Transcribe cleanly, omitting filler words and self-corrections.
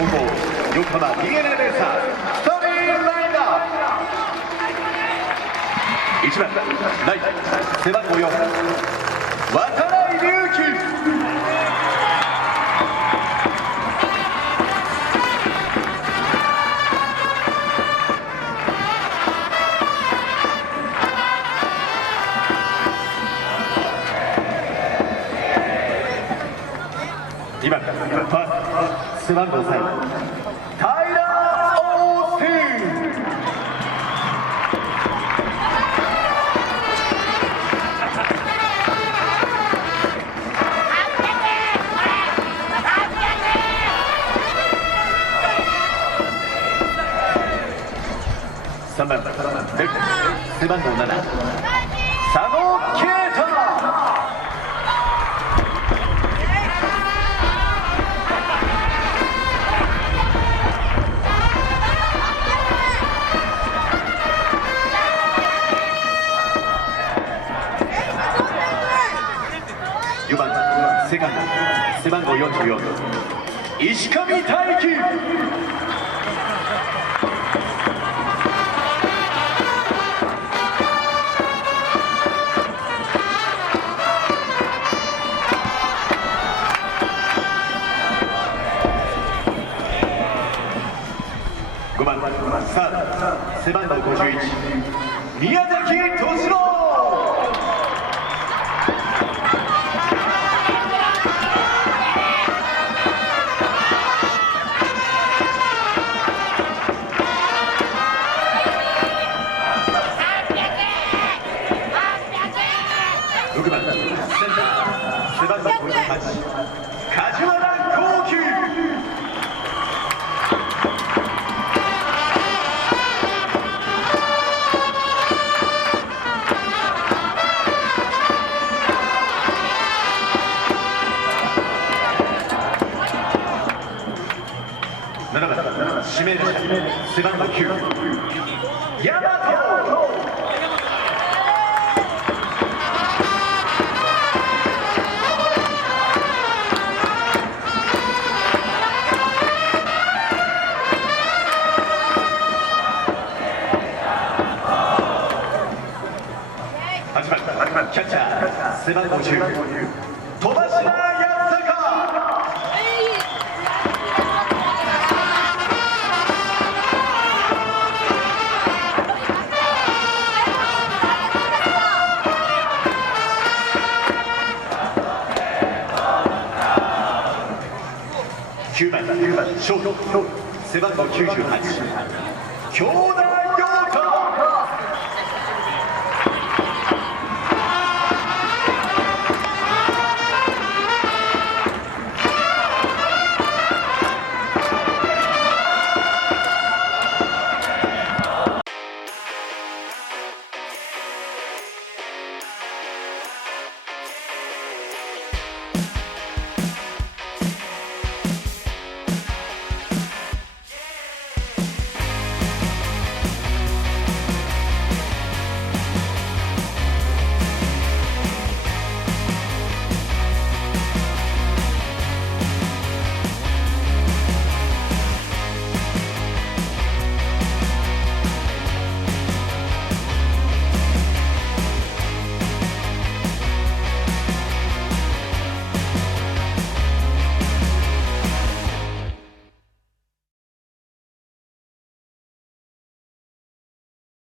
高校横浜 DNA ベイスターズスターティングラインナップ。1番ライト背番号4渡来隆輝。2番背番号3タイラー・オースティン。3番レフト背番号7佐野啓太。4番セカンド背番号44石上大輝。5番サード背番号51宮崎敏郎。6番センター背番号58梶原光輝。7番指名打者背番号9大和。8番キャッチャー背番号10戸柱康隆。9番ショート背番号98京大